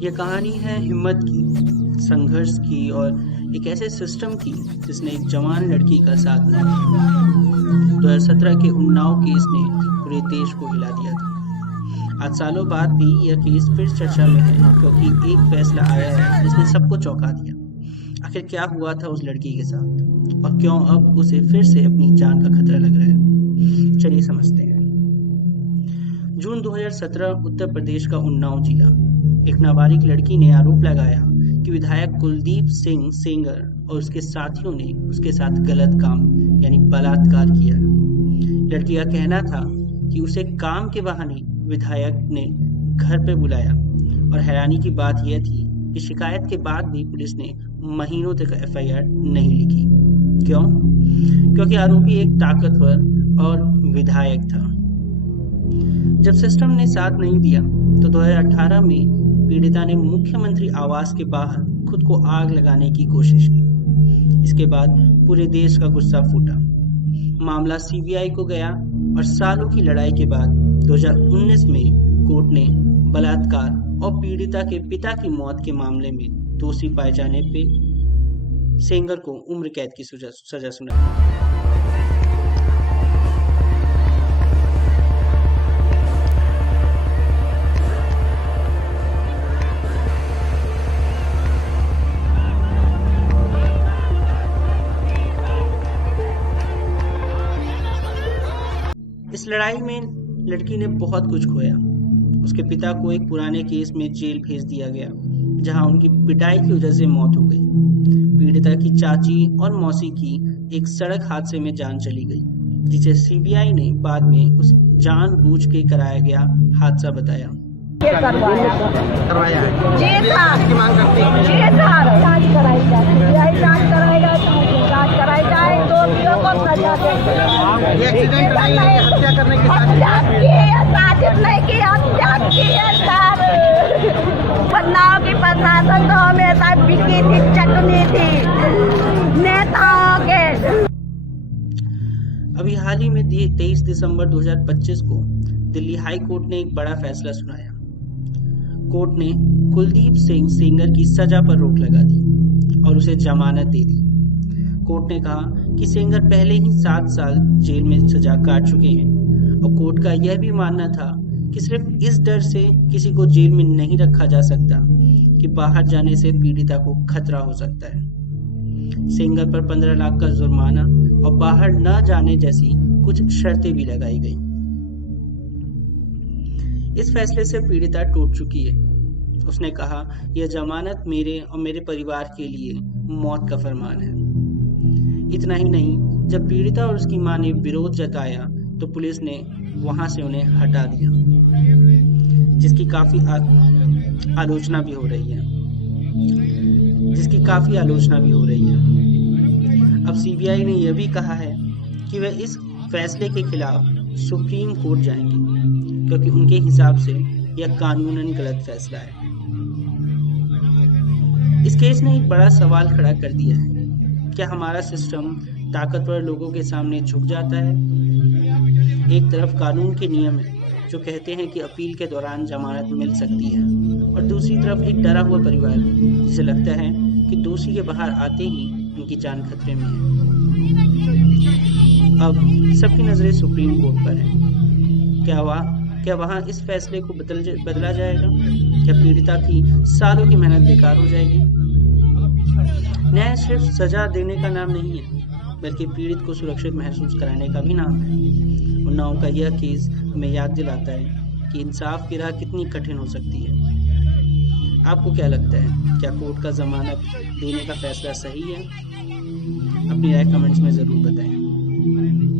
ये कहानी है हिम्मत की, संघर्ष की और एक ऐसे सिस्टम की जिसने एक जवान लड़की का साथ नहीं दिया। 2017 के उन्नाव केस ने पूरे देश को हिला दिया था। आज सालों बाद भी यह केस फिर चर्चा में है क्योंकि एक फैसला आया है जिसने सबको चौंका दिया। आखिर क्या हुआ था उस लड़की के साथ और क्यों अब उसे फिर से अपनी जान का खतरा लग रहा है? चलिए समझते हैं। जून 2017 उत्तर प्रदेश का उन्नाव जिला। एक नाबालिग लड़की ने आरोप लगाया कि विधायक कुलदीप सिंह सेंगर और उसके साथियों ने उसके साथ गलत काम यानी बलात्कार किया। लड़की का कहना था कि उसे काम के बहाने विधायक ने घर पर बुलाया और हैरानी की बात यह थी कि शिकायत के बाद भी पुलिस ने महीनों तक एफआईआर नहीं लिखी। क्यों? क्योंकि आरोपी एक ताकतवर और विधायक था। जब सिस्टम ने साथ नहीं दिया तो 2018 में पीड़िता ने मुख्यमंत्री आवास के बाहर खुद को आग लगाने की कोशिश की। इसके बाद पूरे देश का गुस्सा फूटा। मामला सीबीआई को गया और सालों की लड़ाई के बाद 2019 में कोर्ट ने बलात्कार और पीड़िता के पिता की मौत के मामले में दोषी पाए जाने पे सेंगर को उम्र कैद की सजा सुनाई। इस लड़ाई में लड़की ने बहुत कुछ खोया। उसके पिता को एक पुराने केस में जेल भेज दिया गया जहां उनकी पिटाई की वजह से मौत हो गई। पीड़िता की चाची और मौसी की एक सड़क हादसे में जान चली गई, जिसे सीबीआई ने बाद में उस जानबूझ के कराया गया हादसा बताया। करवाया है जी सर, की मांग करती है। जी सर, जांच कराई जाए, जांच कराएगा, जांच कराई जाए, दोषियों को सजा देंगे। ये एक्सीडेंट नहीं है, हत्या करने की साजिश नहीं की, हत्या की है सर। बदनाव की प्रशासन तो हमेशा बिकी थी, चटनी थी नेताओं के। अभी हाल ही में 23 दिसंबर 2025 को दिल्ली हाई कोर्ट ने एक बड़ा फैसला सुनाया। कोर्ट ने कुलदीप सिंह सेंगर की सजा पर रोक लगा दी और उसे जमानत दे दी। कोर्ट ने कहा कि सेंगर पहले ही 7 साल जेल में सजा काट चुके हैं और कोर्ट का यह भी मानना था कि सिर्फ इस डर से किसी को जेल में नहीं रखा जा सकता कि बाहर जाने से पीड़िता को खतरा हो सकता है। सेंगर पर 15 लाख का जुर्माना और बाहर न जाने जैसी कुछ शर्तें भी लगाई गई। इस फैसले से पीड़िता टूट चुकी है। उसने कहा, यह जमानत मेरे और मेरे परिवार के लिए मौत का फरमान है। इतना ही नहीं, जब पीड़िता और उसकी मां ने विरोध जताया तो पुलिस ने वहां से उन्हें हटा दिया, जिसकी काफी आलोचना भी हो रही है। अब सीबीआई ने यह भी कहा है कि वह इस फैसले के खिलाफ सुप्रीम कोर्ट जाएंगे क्योंकि उनके हिसाब से यह कानूनन गलत फैसला है। इस केस ने एक बड़ा सवाल खड़ा कर दिया है। क्या हमारा सिस्टम ताकतवर लोगों के सामने झुक जाता है? एक तरफ कानून के नियम है जो कहते हैं कि अपील के दौरान जमानत मिल सकती है और दूसरी तरफ एक डरा हुआ परिवार जिसे लगता है कि दोषी के बाहर आते ही उनकी जान खतरे में है। अब सबकी नजरें सुप्रीम कोर्ट पर हैं। क्या वहां इस फैसले को बदला जाएगा? क्या पीड़िता की सालों की मेहनत बेकार हो जाएगी? न्याय सिर्फ सजा देने का नाम नहीं है, बल्कि पीड़ित को सुरक्षित महसूस कराने का भी नाम है। उन्नाव का यह केस हमें याद दिलाता है कि इंसाफ की राह कितनी कठिन हो सकती है। आपको क्या लगता है? क्या कोर्ट का जमानत देने का फैसला सही है? अपनी राय कमेंट्स में जरूर बताएं।